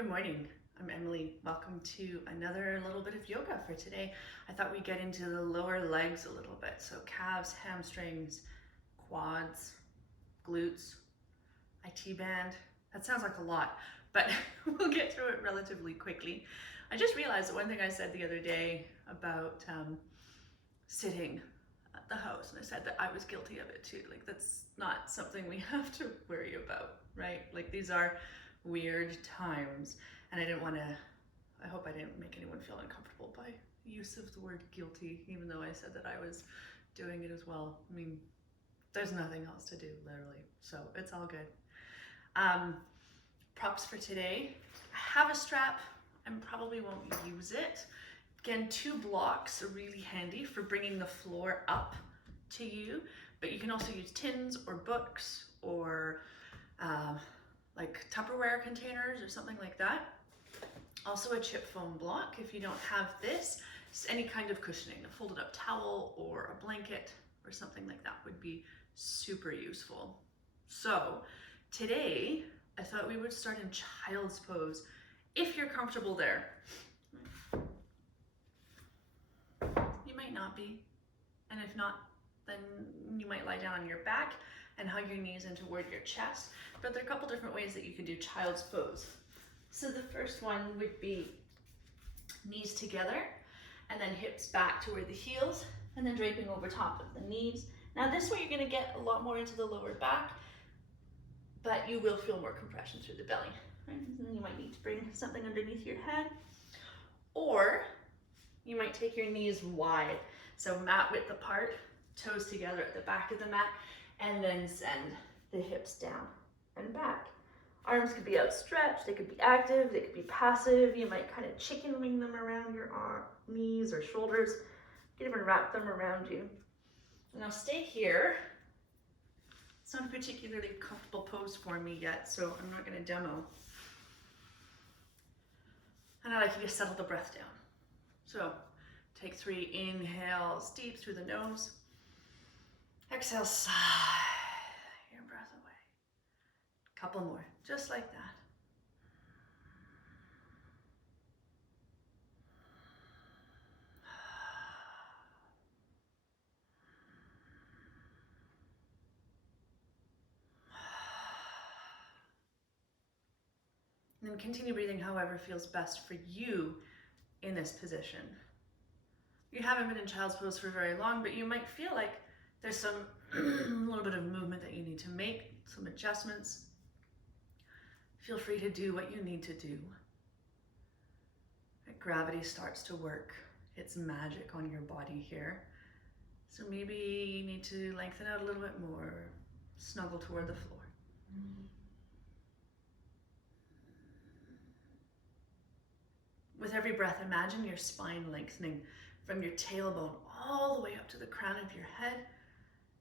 Good morning. I'm Emily. Welcome to another little bit of yoga for today. I thought we'd get into the lower legs a little bit. So calves, hamstrings, quads, glutes, IT band. That sounds like a lot, but we'll get through it relatively quickly. I just realized that one thing I said the other day about sitting at the house, and I said that I was guilty of it too. Like, that's not something we have to worry about, right? Like, these are weird times, and I hope I didn't make anyone feel uncomfortable by use of the word guilty, even though I said that I was doing it as well. I mean, there's nothing else to do, literally, so it's all good. Props for today. I have a strap and probably won't use it. Again, 2 blocks are really handy for bringing the floor up to you, but you can also use tins or books or like Tupperware containers or something like that. Also a chip foam block if you don't have this. Just any kind of cushioning, a folded up towel or a blanket or something like that would be super useful. So today I thought we would start in child's pose if you're comfortable there. You might not be, and if not, then you might lie down on your back and hug your knees in toward your chest. But there are a couple different ways that you can do child's pose. So the first one would be knees together and then hips back toward the heels and then draping over top of the knees. Now this way you're going to get a lot more into the lower back, but you will feel more compression through the belly. Right? And then you might need to bring something underneath your head, or you might take your knees wide. So mat width apart, toes together at the back of the mat, and then send the hips down and back. Arms could be outstretched, they could be active, they could be passive. You might kind of chicken wing them around your knees or shoulders. You can even wrap them around you. Now stay here. It's not a particularly comfortable pose for me yet, so I'm not going to demo. And I like you to settle the breath down. So take 3 inhales deep through the nose. Exhale, sigh your breath away. Couple more, just like that. And then continue breathing however feels best for you in this position. You haven't been in child's pose for very long, but you might feel like there's some little bit of movement that you need to make, some adjustments. Feel free to do what you need to do. Gravity starts to work its magic on your body here. So maybe you need to lengthen out a little bit more, snuggle toward the floor. With every breath, imagine your spine lengthening from your tailbone all the way up to the crown of your head.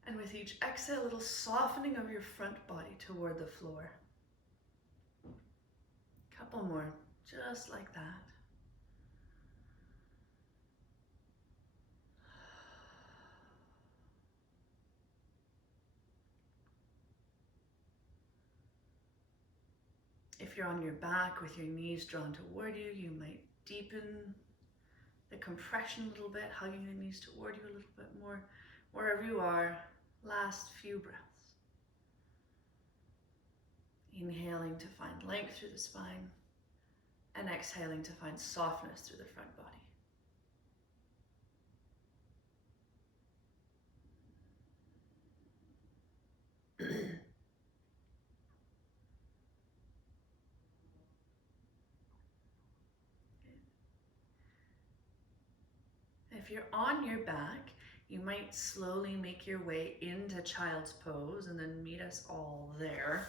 And with each exhale, a little softening of your front body toward the floor. Couple more, just like that. If you're on your back with your knees drawn toward you, you might deepen the compression a little bit, hugging the knees toward you a little bit more. Wherever you are, last few breaths. Inhaling to find length through the spine, and exhaling to find softness through the front body. If you're on your back, you might slowly make your way into child's pose and then meet us all there.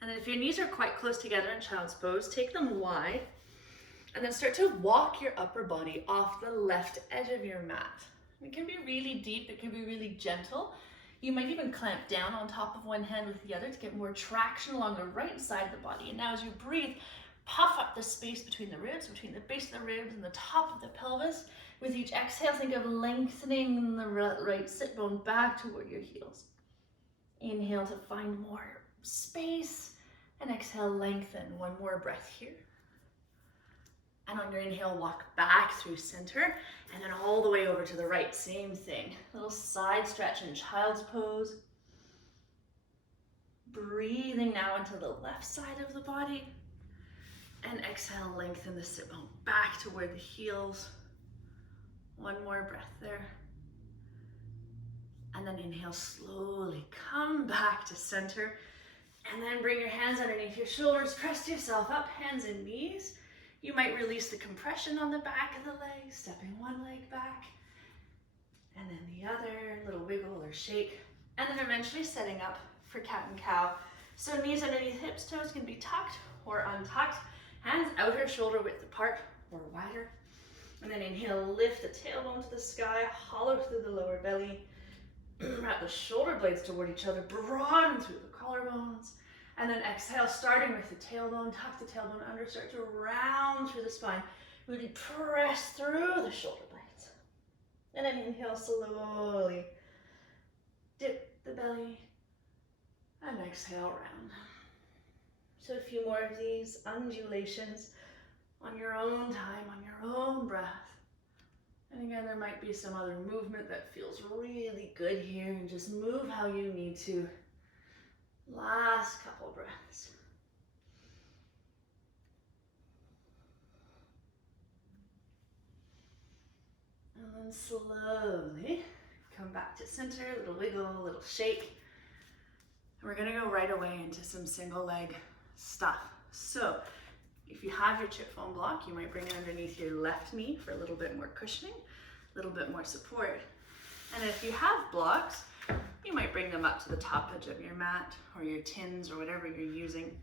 And then if your knees are quite close together in child's pose, take them wide and then start to walk your upper body off the left edge of your mat. It can be really deep, it can be really gentle. You might even clamp down on top of one hand with the other to get more traction along the right side of the body. And now as you breathe, puff up the space between the ribs, between the base of the ribs and the top of the pelvis. With each exhale, think of lengthening the right sit bone back toward your heels. Inhale to find more space, and exhale, lengthen. One more breath here. And on your inhale, walk back through center and then all the way over to the right. Same thing. Little side stretch in child's pose. Breathing now into the left side of the body. And exhale, lengthen the sit bone back toward the heels. One more breath there. And then inhale, slowly come back to center. And then bring your hands underneath your shoulders, press yourself up, hands and knees. You might release the compression on the back of the leg, stepping one leg back, and then the other, little wiggle or shake. And then eventually setting up for cat and cow. So knees underneath hips, toes can be tucked or untucked. Hands outer shoulder width apart or wider. And then inhale, lift the tailbone to the sky, hollow through the lower belly. Wrap the shoulder blades toward each other, broaden through the collarbones. And then exhale, starting with the tailbone, tuck the tailbone under, start to round through the spine. Really press through the shoulder blades. And then inhale, slowly dip the belly. And exhale, round. So a few more of these undulations on your own time, on your own breath. And again, there might be some other movement that feels really good here, and just move how you need to. Last couple breaths. And then slowly come back to center, a little wiggle, a little shake. And we're gonna go right away into some single leg stuff. So if you have your chip foam block, you might bring it underneath your left knee for a little bit more cushioning, a little bit more support. And if you have blocks, you might bring them up to the top edge of your mat or your tins or whatever you're using.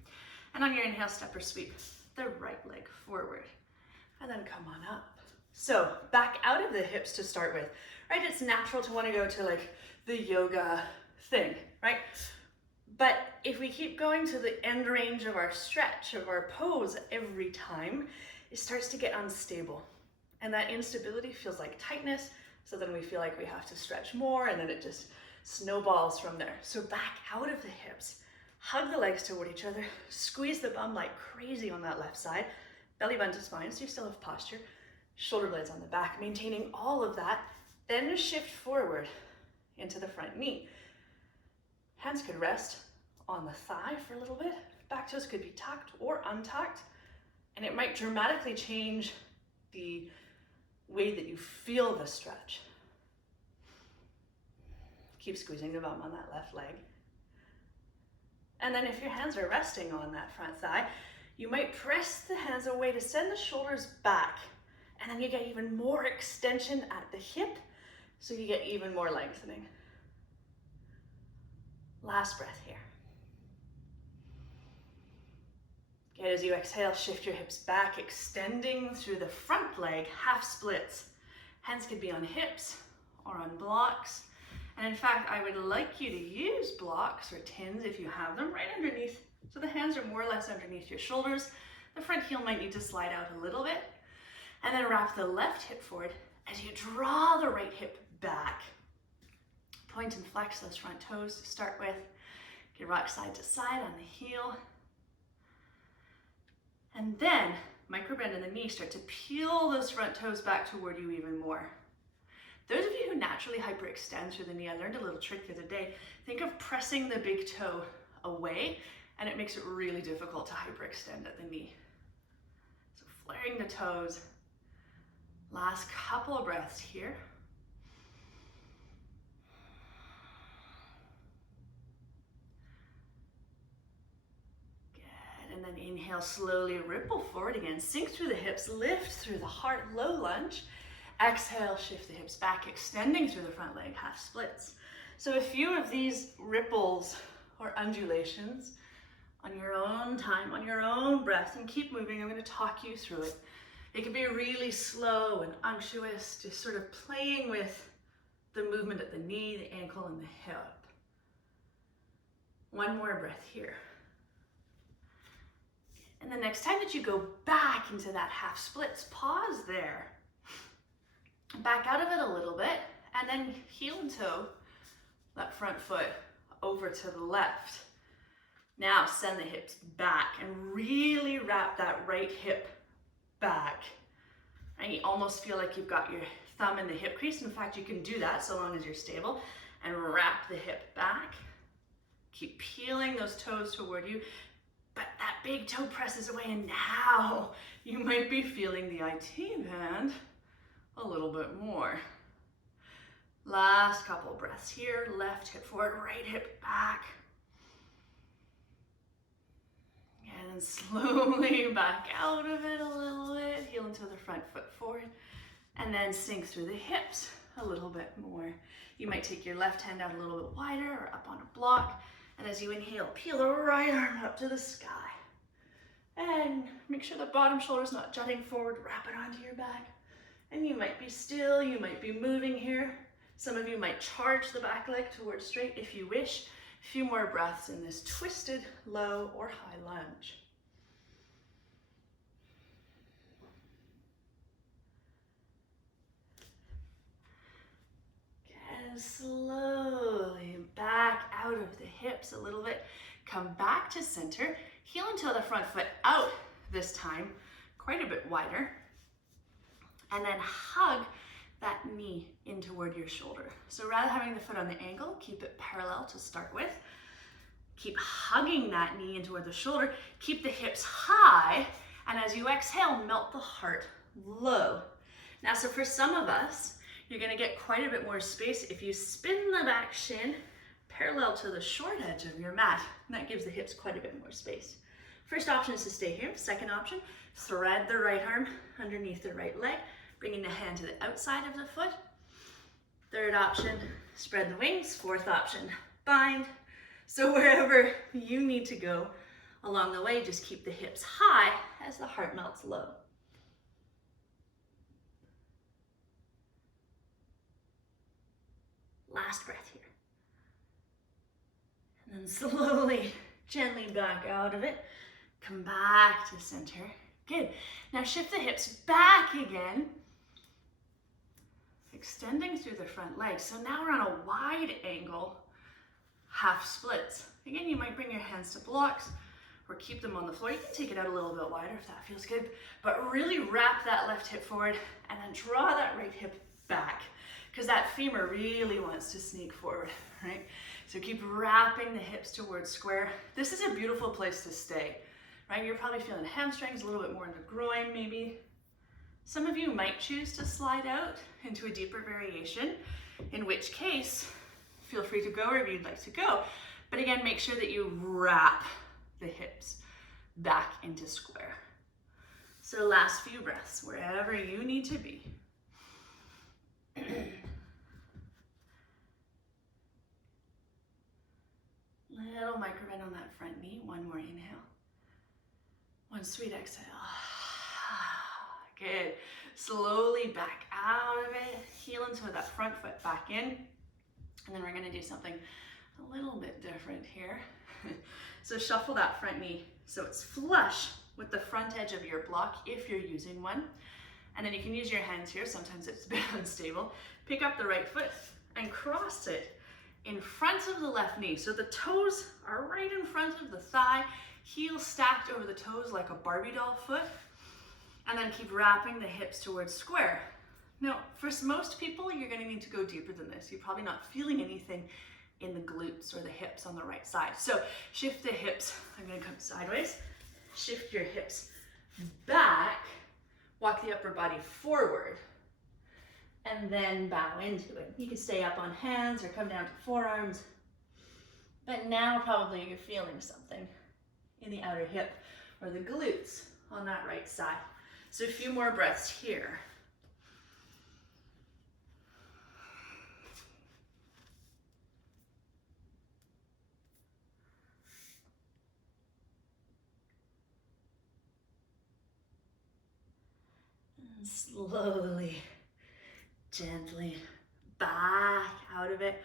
And on your inhale, step or sweep the right leg forward and then come on up. So back out of the hips to start with, right? It's natural to want to go to like the yoga thing, right? But if we keep going to the end range of our stretch, of our pose every time, it starts to get unstable. And that instability feels like tightness. So then we feel like we have to stretch more, and then it just snowballs from there. So back out of the hips, hug the legs toward each other, squeeze the bum like crazy on that left side, belly button to spine so you still have posture, shoulder blades on the back, maintaining all of that, then shift forward into the front knee. Hands could rest on the thigh for a little bit, back toes could be tucked or untucked, and it might dramatically change the way that you feel the stretch. Keep squeezing the bum on that left leg. And then if your hands are resting on that front thigh, you might press the hands away to send the shoulders back. And then you get even more extension at the hip, so you get even more lengthening. Last breath here. Good, as you exhale, shift your hips back, extending through the front leg, half splits. Hands could be on hips or on blocks. And in fact, I would like you to use blocks or tins if you have them right underneath. So the hands are more or less underneath your shoulders. The front heel might need to slide out a little bit. And then wrap the left hip forward as you draw the right hip back. Point and flex those front toes to start with. You can rock side to side on the heel. And then micro bend in the knee, start to peel those front toes back toward you even more. Those of you who naturally hyperextend through the knee, I learned a little trick the other day. Think of pressing the big toe away, and it makes it really difficult to hyperextend at the knee. So flaring the toes. Last couple of breaths here. Good, and then inhale, slowly ripple forward again. Sink through the hips, lift through the heart, low lunge. Exhale, shift the hips back, extending through the front leg, half splits. So a few of these ripples or undulations on your own time, on your own breath, and keep moving. I'm going to talk you through it. It can be really slow and unctuous, just sort of playing with the movement at the knee, the ankle, and the hip. One more breath here. And the next time that you go back into that half splits, pause there. Back out of it a little bit, and then heel and toe that front foot over to the left. Now send the hips back and really wrap that right hip back. And you almost feel like you've got your thumb in the hip crease. In fact, you can do that so long as you're stable. And wrap the hip back. Keep peeling those toes toward you. But that big toe presses away, and now you might be feeling the IT band a little bit more. Last couple breaths here. Left hip forward, right hip back. And slowly back out of it a little bit. Heel into the front foot forward. And then sink through the hips a little bit more. You might take your left hand out a little bit wider or up on a block. And as you inhale, peel the right arm up to the sky. And make sure the bottom shoulder's not jutting forward. Wrap it onto your back. And you might be still, you might be moving here. Some of you might charge the back leg towards straight if you wish. A few more breaths in this twisted low or high lunge. And slowly back out of the hips a little bit. Come back to center. Heel until the front foot out this time, quite a bit wider. And then hug that knee in toward your shoulder. So rather than having the foot on the angle, keep it parallel to start with. Keep hugging that knee in toward the shoulder. Keep the hips high. And as you exhale, melt the heart low. Now, so for some of us, you're gonna get quite a bit more space if you spin the back shin parallel to the short edge of your mat. And that gives the hips quite a bit more space. First option is to stay here. Second option, thread the right arm underneath the right leg, bringing the hand to the outside of the foot. Third option, spread the wings. Fourth option, bind. So wherever you need to go along the way, just keep the hips high as the heart melts low. Last breath here. And then slowly, gently back out of it. Come back to center. Good. Now shift the hips back again. Extending through the front leg. So now we're on a wide angle, half splits. Again, you might bring your hands to blocks or keep them on the floor. You can take it out a little bit wider if that feels good. But really wrap that left hip forward and then draw that right hip back, because that femur really wants to sneak forward, right? So keep wrapping the hips towards square. This is a beautiful place to stay, right? You're probably feeling hamstrings, a little bit more in the groin maybe. Some of you might choose to slide out into a deeper variation, in which case, feel free to go wherever you'd like to go. But again, make sure that you wrap the hips back into square. So last few breaths, wherever you need to be. Little micro bend on that front knee. One more inhale. One sweet exhale. Good. Slowly back out of it. Heel into that front foot back in. And then we're going to do something a little bit different here. So shuffle that front knee so it's flush with the front edge of your block if you're using one. And then you can use your hands here. Sometimes it's a bit unstable. Pick up the right foot and cross it in front of the left knee. So the toes are right in front of the thigh, heel stacked over the toes like a Barbie doll foot. And then keep wrapping the hips towards square. Now, for most people, you're going to need to go deeper than this. You're probably not feeling anything in the glutes or the hips on the right side. So shift the hips. I'm going to come sideways. Shift your hips back. Walk the upper body forward. And then bow into it. You can stay up on hands or come down to forearms. But now probably you're feeling something in the outer hip or the glutes on that right side. So a few more breaths here. And slowly, gently back out of it.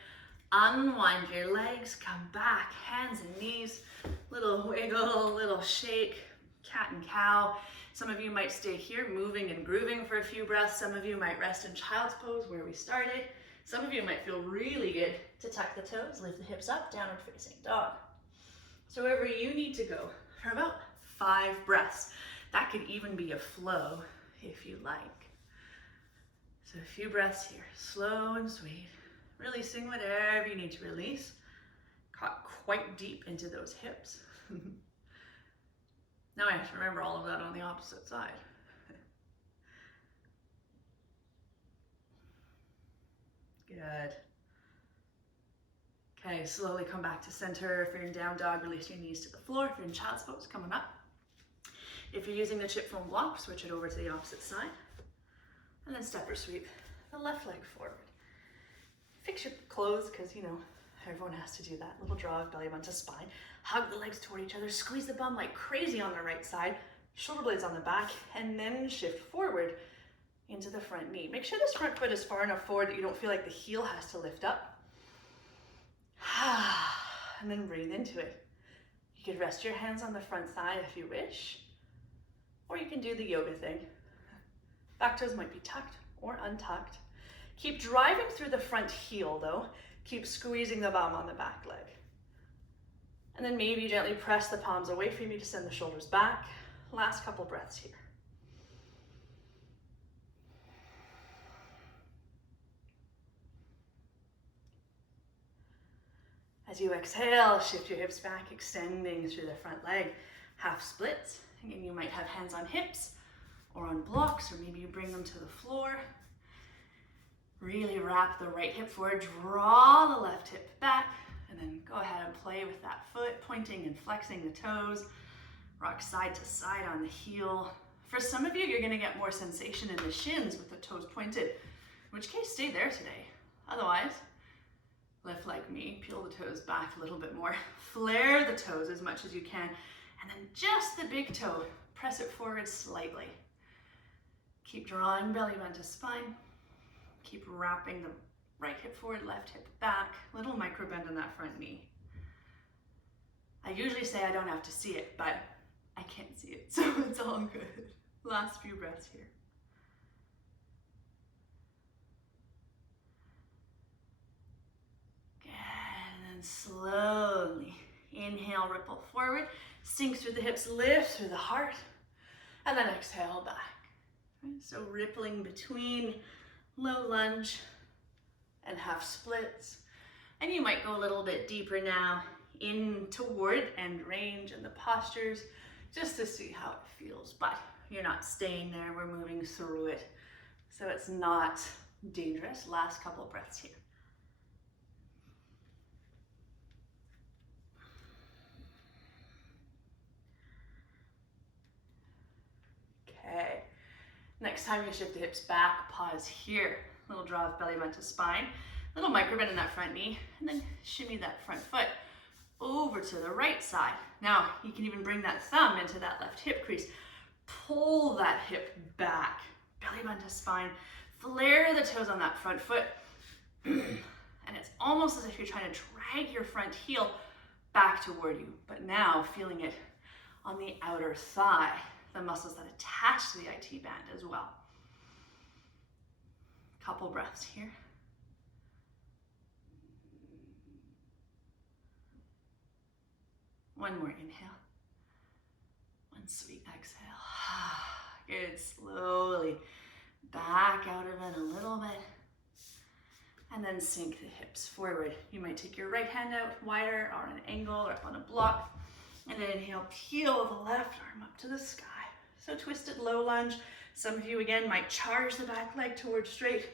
Unwind your legs, come back, hands and knees, little wiggle, little shake, cat and cow. Some of you might stay here moving and grooving for a few breaths. Some of you might rest in child's pose where we started. Some of you might feel really good to tuck the toes, lift the hips up, downward facing dog. So wherever you need to go for about 5 breaths. That could even be a flow if you like. So a few breaths here, slow and sweet. Releasing whatever you need to release. Got quite deep into those hips. Now I have to remember all of that on the opposite side. Good. Okay, slowly come back to center. If you're in down dog, release your knees to the floor. If you're in child's pose, coming up. If you're using the chip foam block, switch it over to the opposite side. And then step or sweep the left leg forward. Fix your clothes, because you know, everyone has to do that. Little jog, belly button to spine. Hug the legs toward each other. Squeeze the bum like crazy on the right side. Shoulder blades on the back. And then shift forward into the front knee. Make sure this front foot is far enough forward that you don't feel like the heel has to lift up. And then breathe into it. You could rest your hands on the front thigh if you wish. Or you can do the yoga thing. Back toes might be tucked or untucked. Keep driving through the front heel though. Keep squeezing the bum on the back leg. And then maybe gently press the palms away from you to send the shoulders back. Last couple breaths here. As you exhale, shift your hips back, extending through the front leg. Half splits. Again, you might have hands on hips or on blocks, or maybe you bring them to the floor. Really wrap the right hip forward, draw the left hip back, and then go ahead and play with that foot, pointing and flexing the toes. Rock side to side on the heel. For some of you, you're gonna get more sensation in the shins with the toes pointed, in which case stay there today. Otherwise, lift like me, peel the toes back a little bit more. Flare the toes as much as you can, and then just the big toe, press it forward slightly. Keep drawing belly button to spine. Keep wrapping the right hip forward, left hip back. Little micro bend in that front knee. I usually say I don't have to see it, but I can't see it, so it's all good. Last few breaths here. Good, and then slowly inhale, ripple forward. Sink through the hips, lift through the heart, and then exhale back. So rippling between low lunge and half splits. And you might go a little bit deeper now in toward end range and the postures, just to see how it feels. But you're not staying there, we're moving through it. So it's not dangerous. Last couple of breaths here. Okay. Next time you shift the hips back, pause here. Little draw of belly button to spine. Little micro bend in that front knee, and then shimmy that front foot over to the right side. Now, you can even bring that thumb into that left hip crease. Pull that hip back, belly button to spine. Flare the toes on that front foot. And it's almost as if you're trying to drag your front heel back toward you, but now feeling it on the outer thigh, the muscles that attach to the IT band as well. Couple breaths here. One more inhale. One sweet exhale. Good, slowly back out of it a little bit. And then sink the hips forward. You might take your right hand out wider or on an angle or up on a block. And then inhale, peel the left arm up to the sky. So twisted low lunge. Some of you again might charge the back leg towards straight.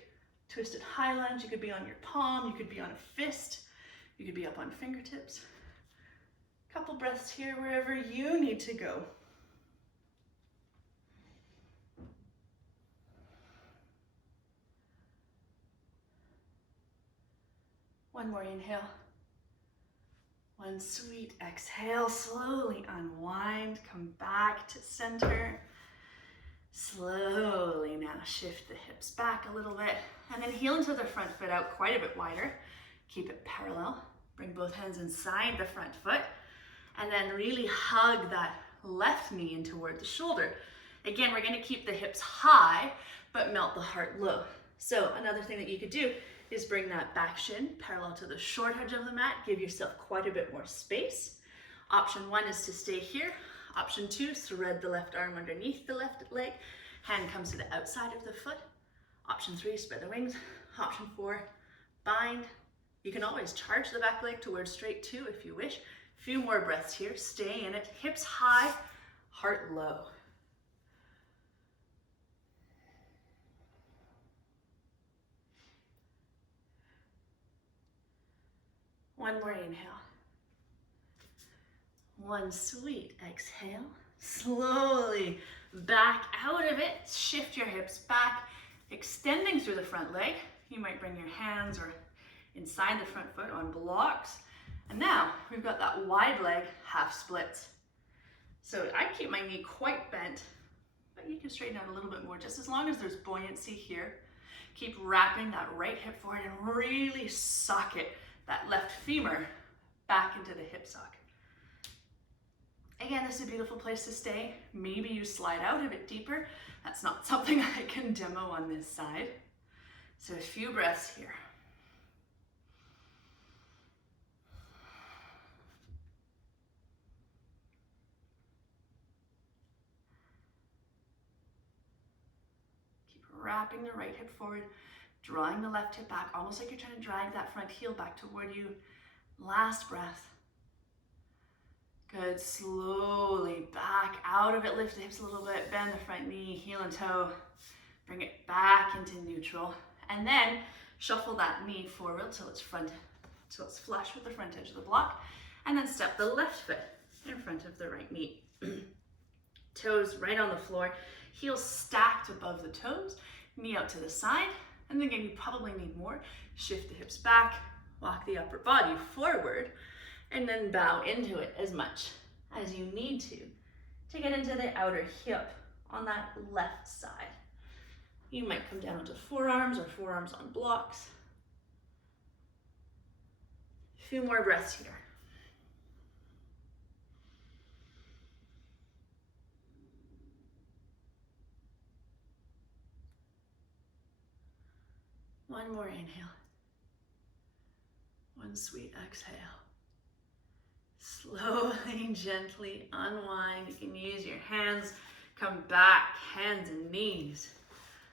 Twisted high lunge. You could be on your palm, you could be on a fist, you could be up on fingertips. Couple breaths here wherever you need to go. One more inhale. One sweet exhale. Slowly unwind, come back to center. Slowly now shift the hips back a little bit, and then heel into the front foot out quite a bit wider. Keep it parallel. Bring both hands inside the front foot, and then really hug that left knee in toward the shoulder. Again, we're going to keep the hips high, but melt the heart low. So another thing that you could do is bring that back shin parallel to the short edge of the mat. Give yourself quite a bit more space. Option 1 is to stay here. Option 2, thread the left arm underneath the left leg. Hand comes to the outside of the foot. Option 3, spread the wings. Option 4, bind. You can always charge the back leg towards straight too if you wish. A few more breaths here. Stay in it. Hips high, heart low. One more inhale. One sweet exhale. Slowly back out of it. Shift your hips back, extending through the front leg. You might bring your hands or inside the front foot on blocks. And now we've got that wide leg half splits. So I keep my knee quite bent, but you can straighten out a little bit more just as long as there's buoyancy here. Keep wrapping that right hip forward and really socket that left femur back into the hip socket. Again, this is a beautiful place to stay. Maybe you slide out a bit deeper. That's not something I can demo on this side. So a few breaths here. Keep wrapping the right hip forward, drawing the left hip back, almost like you're trying to drag that front heel back toward you. Last breath. Good, slowly back out of it, lift the hips a little bit, bend the front knee, heel and toe, bring it back into neutral, and then shuffle that knee forward till it's flush with the front edge of the block, and then step the left foot in front of the right knee. Toes right on the floor, heels stacked above the toes, knee out to the side, and then again, you probably need more. Shift the hips back, walk the upper body forward, and then bow into it as much as you need to get into the outer hip on that left side. You might come down onto forearms or forearms on blocks. A few more breaths here. One more inhale. One sweet exhale. Slowly, gently unwind. You can use your hands, come back, hands and knees.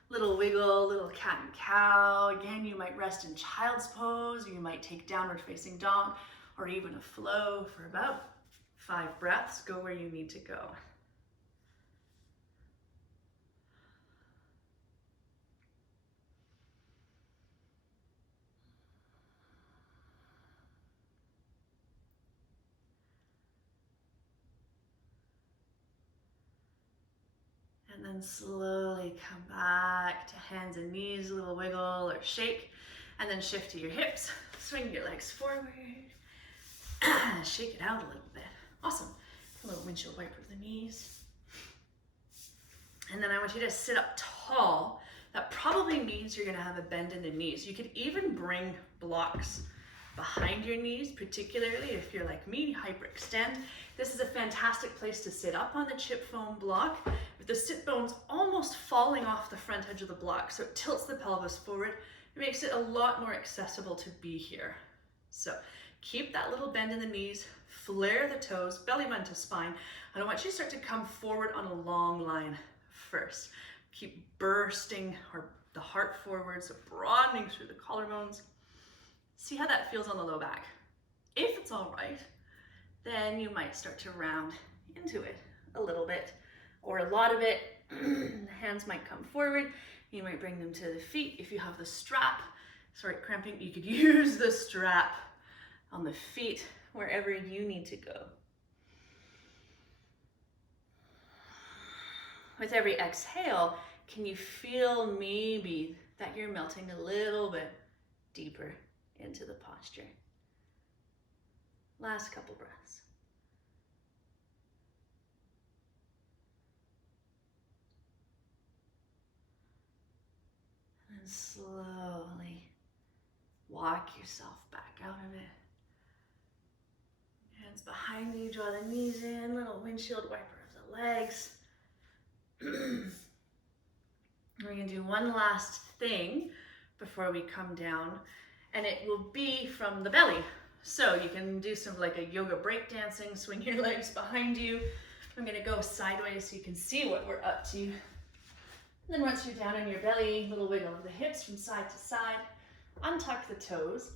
Little wiggle, little cat and cow. Again, you might rest in child's pose, you might take downward facing dog, or even a flow for about 5 breaths. Go where you need to go. And then slowly come back to hands and knees, a little wiggle or shake, and then shift to your hips. Swing your legs forward. Shake it out a little bit. Awesome. A little windshield wiper of the knees. And then I want you to sit up tall. That probably means you're gonna have a bend in the knees. You could even bring blocks behind your knees, particularly if you're like me, hyperextend. This is a fantastic place to sit up on the chip foam block with the sit bones almost falling off the front edge of the block. So it tilts the pelvis forward. It makes it a lot more accessible to be here. So keep that little bend in the knees, flare the toes, belly button to spine. And I want you to start to come forward on a long line first. Keep bursting the heart forward, so broadening through the collarbones. See how that feels on the low back. If it's all right, then you might start to round into it a little bit or a lot of it. The hands might come forward. You might bring them to the feet. If you have the strap, sorry, cramping, you could use the strap on the feet wherever you need to go. With every exhale, can you feel maybe that you're melting a little bit deeper into the posture? Last couple breaths. And slowly walk yourself back out of it. Hands behind you, draw the knees in, little windshield wiper of the legs. We're gonna do one last thing before we come down, and it will be from the belly. So you can do some like a yoga break dancing, swing your legs behind you. I'm gonna go sideways so you can see what we're up to. And then once you're down on your belly, little wiggle of the hips from side to side, untuck the toes.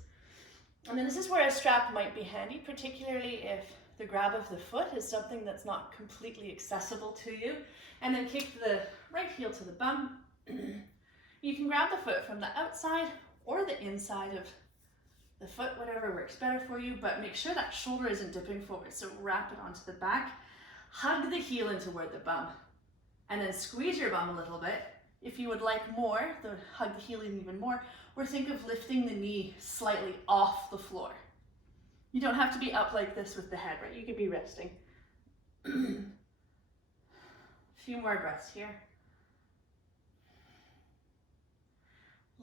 And then this is where a strap might be handy, particularly if the grab of the foot is something that's not completely accessible to you. And then kick the right heel to the bum. You can grab the foot from the outside or the inside of the foot, whatever works better for you, but make sure that shoulder isn't dipping forward. So wrap it onto the back, hug the heel in toward the bum, and then squeeze your bum a little bit. If you would like more, hug the heel in even more, or think of lifting the knee slightly off the floor. You don't have to be up like this with the head, right? You could be resting. A few more breaths here.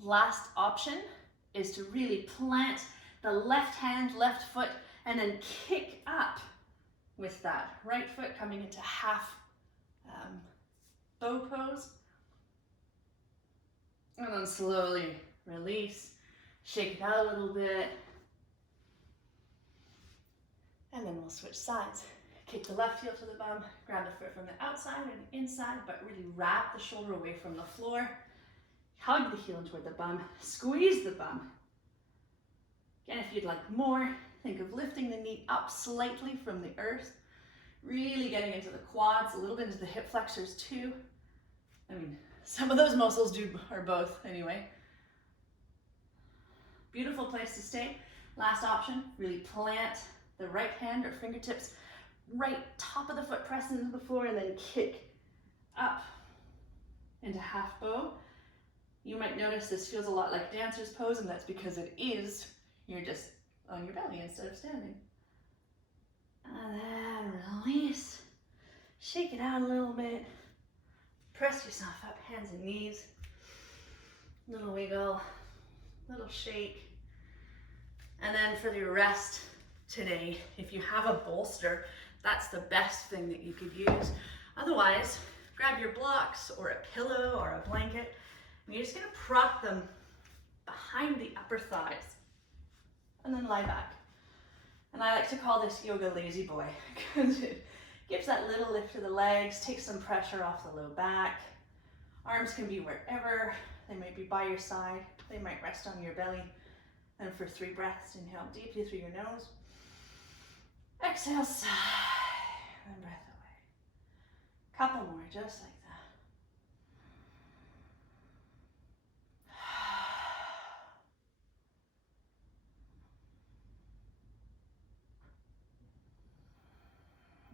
Last option is to really plant the left hand, left foot, and then kick up with that right foot coming into half bow pose. And then slowly release, shake it out a little bit. And then we'll switch sides. Kick the left heel to the bum, grab the foot from the outside and the inside, but really wrap the shoulder away from the floor. Hug the heel toward the bum, squeeze the bum. Again, if you'd like more, think of lifting the knee up slightly from the earth, really getting into the quads, a little bit into the hip flexors too. I mean, some of those muscles are both anyway. Beautiful place to stay. Last option, really plant the right hand or fingertips right top of the foot, press into the floor, and then kick up into half bow. You might notice this feels a lot like dancer's pose, and that's because it is. You're just on your belly instead of standing. And then release. Shake it out a little bit. Press yourself up, hands and knees. Little wiggle, little shake. And then for the rest today, if you have a bolster, that's the best thing that you could use. Otherwise, grab your blocks or a pillow or a blanket, and you're just gonna prop them behind the upper thighs and then lie back. And I like to call this yoga lazy boy because it gives that little lift to the legs, takes some pressure off the low back. Arms can be wherever. They might be by your side. They might rest on your belly. And for 3 breaths, inhale deeply through your nose. Exhale, sigh, and breath away. Couple more, just like that.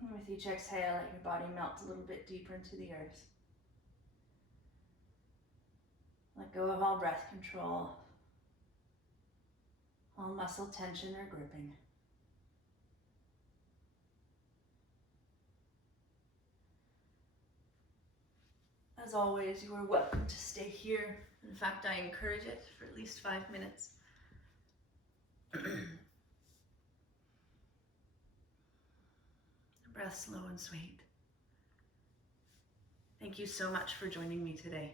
And with each exhale, let your body melt a little bit deeper into the earth. Let go of all breath control, all muscle tension or gripping. As always, you are welcome to stay here. In fact, I encourage it for at least 5 minutes. Breath slow and sweet. Thank you so much for joining me today.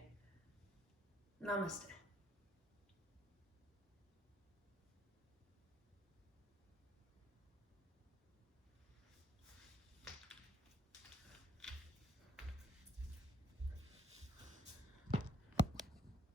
Namaste.